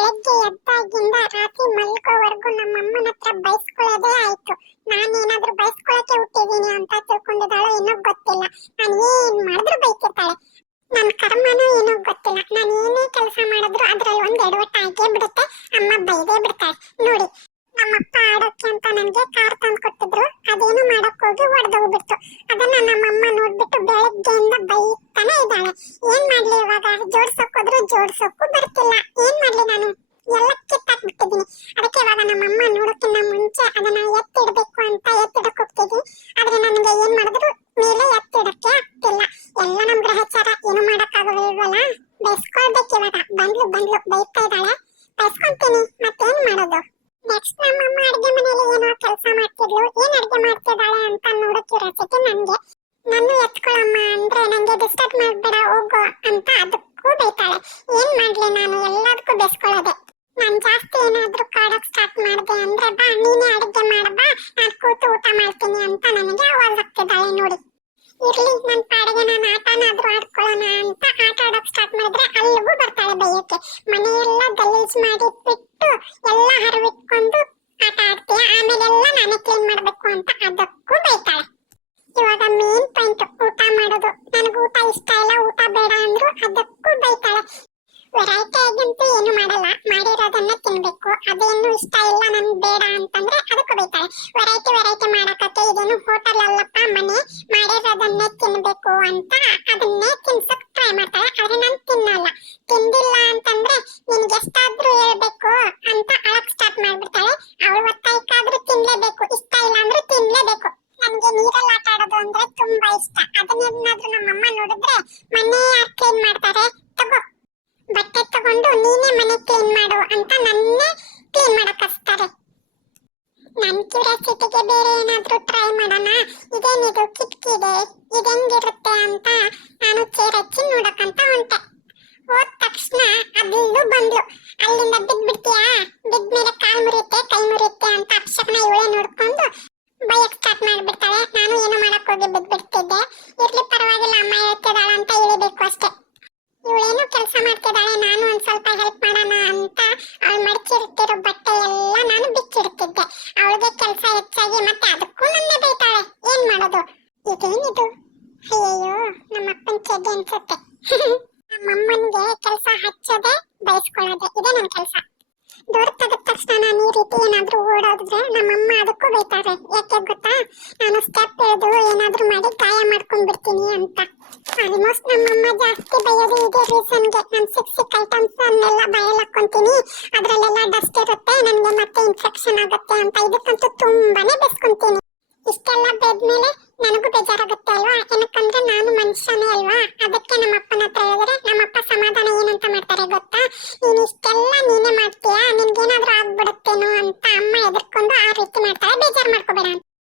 ಬೆಳಗ್ಗೆ ಎದ್ದಾಗಿಂದ ರಾತ್ರಿ ಮಲ್ಕೋವರೆಗೂ ನಮ್ಮಮ್ಮನ ಹತ್ರ ಬೈಸ್ಕೊಳ್ಳೋದೇ ಆಯ್ತು. ನಾನೇನಾದ್ರೂ ಬೈಸ್ಕೊಳಕ್ಕೆ ಹುಟ್ಟಿದೀನಿ ಅಂತ ತಿಳ್ಕೊಂಡಿದ್ದಾಳೋ ಏನೋ ಗೊತ್ತಿಲ್ಲ. ನಾನು ಏನ್ ಮಾಡಿದ್ರು ಬೈತಿರ್ತಾಳೆ. ನನ್ನ ಕರ್ಮನೋ ಏನೋ ಗೊತ್ತಿಲ್ಲ. ನಾನು ಏನೇ ಕೆಲಸ ಮಾಡಿದ್ರು ಅದ್ರಲ್ಲಿ ಒಂದ್ ಎಡವಟ್ಟ ಆಗೇ ಬಿಡುತ್ತೆ. ಅಮ್ಮ ಬೈದೇ ಬಿಡ್ತಾಳೆ. ನೋಡಿ, ನಮ್ಮಪ್ಪ ಆಡೋಕೆ ಅಂತ ನನಗೆ ಕಾರ್ ತಂದು ಕೊಟ್ಟಿದ್ರು. ಅದೇನು ಮಾಡಕ್ ಹೋಗಿ ಒಡೆದೋಗ್ಬಿಡ್ತು. ಅದನ್ನ ನಮ್ಮಮ್ಮ ನೋಡ್ಬಿಟ್ಟು ಬೆಳಗ್ಗೆಯಿಂದ ಬೈತಾನೆ ಇದ್ದಾಳೆ. ಏನ್ ಮಾಡ್ಲಿ ಇವಾಗ? ಜೋಡ್ಸೋಕೋದ್ರು ಜೋಡ್ಸೋಕು ಬರ್ತಿಲ್ಲ. ಏನ್ ಮಾಡ್ಲಿ ನಾನು? ಎಲ್ಲ ಕಿತ್ತಾಕ್ಬಿಟ್ಟಿದೀನಿ. ಅದಕ್ಕೆ ಇವಾಗ ನಮ್ಮಮ್ಮ ನೋಡೋಕ್ಕಿಂತ ಮುಂಚೆ ಅದನ್ನ ಎತ್ತಿಡ್ಬೇಕು ಅಂತ ಎತ್ತಿಡಕ್ ಹೋಗ್ತಿದ್ವಿ. ಆದ್ರೆ ನನಗೆ ಏನ್ ಮಾಡಿದ್ರು ಮೇಲೆ ಎತ್ತಿಡಕ್ಕೆ ಆಗ್ತಿಲ್ಲ. ಎಲ್ಲ ನಮ್ ಗ್ರಹಚಾರ, ಏನು ಮಾಡಕ್ ಆಗೋದಿಲ್ವಲ್ಲ. ಬೈಸ್ಕೊಳ್ಬೇಕು ಇವಾಗ. ಬಂದ್ಲು ಬೈತಾ ಇದ್ದಾಳೆ, ಬೈಸ್ಕೊಂತೀನಿ. ಮತ್ತೇನ್ ಮಾಡೋದು? ನೆಕ್ಸ್ಟ್ ನಮ್ಮಮ್ಮ ಅಡ್ಗೆ ಮನೆಯಲ್ಲಿ ಏನೋ ಕೆಲಸ ಮಾಡ್ತಿದ್ಲು. ಏನ್ ಅಡ್ಗೆ ಮಾಡ್ತಿದ್ದಾಳೆ ಅಂತ ನೋಡೋ ಕ್ಯೂರಿಯಾಸಿಟಿ ನನ್ಗೆ. ನಾನು ಎತ್ಕೊಳಮ್ಮ ಅಂದ್ರೆ ನಂಗೆ ಡಿಸ್ಟರ್ಬ್ ಮಾಡ್ಬೇಡ ಹೋಗೋ ಅಂತ ಅದಕ್ಕೂ ಬೈತಾಳೆ. ಏನ್ ಮಾಡ್ಲಿ ನಾನು? ಎಲ್ಲದಕ್ಕೂ ಬೆಸ್ಕೊಳ್ಳೋದೆ. ನಾನ್ ಜಾಸ್ತಿ ಏನಾದ್ರೂ ಕಾಡಕ್ ಸ್ಟಾರ್ಟ್ ಮಾಡಿದೆ ಅಂದ್ರೆ ಬಾ ನೀನೇ ಅಡುಗೆ ಮಾಡಬಾ, ನಾನ್ ಕೂತು ಊಟ ಮಾಡ್ತೀನಿ ಅಂತ ನನಗೆ ಆವಾಜ್ ಆಗ್ತಿದ್ದಾಳೆ. ನೋಡಿ, ಇರ್ಲಿ ನನ್ ಪಾಡಿಗೆ ನಾನು ಆಟನಾದ್ರೂ ಆಡ್ಕೊಳ್ಳೋಣ ಅಂತ ಆಟ ಆಡಕ್ ಸ್ಟಾರ್ಟ್ ಮಾಡಿದ್ರೆ ಅಲ್ಲಿಗೂ ಬರ್ತಾಳೆ ಬೈಯಕ್ಕೆ. ಮನೆಯೆಲ್ಲ ಗಲೀಜ್ ಮಾಡಿ ಬಿಟ್ಟು ಎಲ್ಲ ಹರವಿಟ್ಕೊಂಡು ಆಟ ಆಡ್ತೀಯ, ಆಮೇಲೆಲ್ಲ ನಾನೇ ಕ್ಲೀನ್ ಮಾಡ್ಬೇಕು ಅಂತ ಅದಕ್ಕೂ ಬೈತಾಳೆ. ಇವಾಗ ಮೇನ್ ಪಾಯಿಂಟ್ ಊಟ ಮಾಡೋದು. ನನಗೆ ಊಟ ಇಷ್ಟ ಇಲ್ಲ, ಊಟ ಬೇಡ ಅಂದ್ರು ಅದಕ್ಕೂ ಬೈತಾಳೆ. ವೆರೈಟಿ ಆಗಂತೂ ಏನು ಮಾಡಲ್ಲ, ಮಾಡಿರೋದನ್ನೇ ತಿನ್ಬೇಕು. ಅದೇನು ಇಷ್ಟ ಇಲ್ಲ ನನ್ಗೆ ಬೇಡ ಅಂತಂದ್ರೆ ಅದಕ್ಕೂ ಬೈತಾಳೆ. ವೆರೈಟಿ ಮಾಡಕತ್ತೆ, ಇದೇನು ಹೋಟೆಲ್ ಅಲ್ಲಪ್ಪ ಮನೆ, ಮಾಡಿರೋದನ್ನೇ ತಿನ್ಬೇಕು ಅಂತ ಅದನ್ನೇ ತಿನ್ಸಕ್ ಟ್ರೈ ಮಾಡ್ತಾಳೆ. ಆದ್ರೆ ನಾನು ತಿನ್ನಲ್ಲ. ತಿಂದಿಲ್ಲ ಅಂತಂದ್ರೆ ನಿನ್ಗೆ ಎಷ್ಟಾದ್ರೂ ಹೇಳ್ಬೇಕು ಅಂತ ಅಳಕ್ ಸ್ಟಾರ್ಟ್ ಮಾಡ್ಬಿಡ್ತಾಳೆ. ಅವಳು ಒತ್ತಾಯಕ್ಕಾದ್ರೂ ತಿನ್ಲೇಬೇಕು, ಇಷ್ಟ ಇಲ್ಲ ಅಂದ್ರೆ ತಿನ್ಲೇಬೇಕು. ನನ್ಗೆ ನೀರಲ್ಲಿ ಆಟ ಆಡೋದು ಅಂದ್ರೆ ತುಂಬಾ ಇಷ್ಟ. ಅದನ್ನೇನಾದ್ರೂ ನಮ್ಮಮ್ಮ ನೋಡಿದ್ರೆ ಮನೆ ಯಾರು ಕ್ಲೀನ್ ಮಾಡ್ತಾರೆ, ತಗೋ ಬಟ್ಟೆ ತಗೊಂಡು ನೀನೇ ಮನೆ ಕ್ಲೀನ್ ಮಾಡು ಅಂತ ನನ್ನೇ ಕ್ಲೀನ್ ಮಾಡಕ್ ಹಚ್ತಾರೆ. ನನ್ ಕ್ಯೂರಿಯಾಸಿಟಿಗೆ ಬೇರೆ ಏನಾದ್ರೂ ಟ್ರೈ ಮಾಡೋಣ. ಇದೇನಿದು ಕಿಟಕಿ ಇದೆ, ಇದೆಂಗಿರುತ್ತೆ ಅಂತ ನಾನು ಚೇರ್ ಹಚ್ಚಿ ನೋಡಕ್ಕಂತ ಹೊಂಟೆ. ಹೋದ ತಕ್ಷಣ ಅಲ್ಲೂ ಬಂದ್ಲು. ಅಲ್ಲಿಂದ ಬಿದ್ಬಿಡ್ತೀಯಾ, ಬಿದ್ಮೇಲೆ ಕಾಲ್ ಮುರಿಯುತ್ತೆ ಕೈ ಮುರಿಯುತ್ತೆ ಅಂತ ಅಪ್ಶಕ್ನ ಇವಳೇ ನೋಡ್ಕೊಂಡು ಬೈಯಕ್ ಸ್ಟಾರ್ಟ್ ಮಾಡ್ಬಿಡ್ತಾಳೆ. ನಾನು ಏನು ಮಾಡಕ್ ಹೋಗಿ ಬಿದ್ಬಿಡ್ತಿದ್ದೆ. ಇರ್ಲಿ ಪರವಾಗಿಲ್ಲ, ಅಮ್ಮ ಹೇಳ್ತಿದ್ದಾಳ ಅಂತ ಇಳಿಬೇಕು ಅಷ್ಟೇ. ಇವಳೇನು ಕೆಲಸ ಮಾಡ್ತಿದ್ದಾಳೆ, ನಾನು ಒಂದ್ ಸ್ವಲ್ಪ ಹೆಲ್ಪ್ ಮಾಡೋಣ ಅಂತ ಅವಳು ಮಡಚಿರ್ತಿರೋ ಬಟ್ಟೆ ಎಲ್ಲ ನಾನು ಬಿಚ್ಚಿಡ್ತಿದ್ದೆ. ಅವಳಿಗೆ ಕೆಲಸ ಹೆಚ್ಚಾಗಿ ಮತ್ತೆ ಅದಕ್ಕೂ ನನ್ನೇ ಬೈತಾಳೆ. ಏನ್ ಮಾಡೋದು? ಇದೇನಿದು? ಅಯ್ಯಯ್ಯೋ, ನಮ್ಮಪ್ಪನ ಚೆಡ್ಡೆ ಅನ್ಸುತ್ತೆ. ನಮ್ಮಮ್ಮನ್ಗೆ ಕೆಲಸ ಹಚ್ಚೋದೆ ಬಯಸ್ಕೊಳ್ಳೋದೆ, ಇದೇ ನನ್ ಕೆಲಸ. ಡೋರ್ ತೆಗೆದ ತಕ್ಷಣ ನಾನು ಈ ರೀತಿ ಏನಾದ್ರೂ ಓಡೋದ್ರೆ ನಮ್ಮಮ್ಮ ಅದಕ್ಕೂ ಬೈತಾರೆ. ಯಾಕೆ ಗೊತ್ತಾ? ನಾನು ಸ್ಟೆಪ್ ಇಳಿದು ಏನಾದ್ರೂ ಮಾಡಿ ಗಾಯ ಮಾಡ್ಕೊಂಡ್ ಬಿಡ್ತೀನಿ ಅಂತ. ಆಲ್ಮೋಸ್ಟ್ ನಮ್ಮಮ್ಮ ಜಾಸ್ತಿ ಬೈಯೋದು ಇದೇ ರೀಸನ್ಗೆ. ನಾನು ಸಿಕ್ ಐಟಮ್ಸ್ ಅನ್ನೆಲ್ಲ ಬಾಯಲ್ಲಿ ಹಾಕೊಂತೀನಿ, ಅದ್ರಲ್ಲೆಲ್ಲ ಡಸ್ಟ್ ಇರುತ್ತೆ, ನನಗೆ ಮತ್ತೆ ಇನ್ಫೆಕ್ಷನ್ ಆಗುತ್ತೆ ಅಂತ ಇದಕ್ಕಂತೂ ತುಂಬಾನೇ ಬೆಸ್ಕೊಂತೀನಿ. ಇಷ್ಟೆಲ್ಲ ಬೇದ್ಮೇಲೆ ನನಗೂ ಬೇಜಾರಾಗುತ್ತೆ ಅಲ್ವಾ? ಏನಕ್ಕಂದ್ರೆ ನಾನು ಮನುಷ್ಯನೇ ಅಲ್ವಾ? ಅದಕ್ಕೆ ನಮ್ಮ ಅಪ್ಪನ ಹತ್ರ ಹೇಳಿದ್ರೆ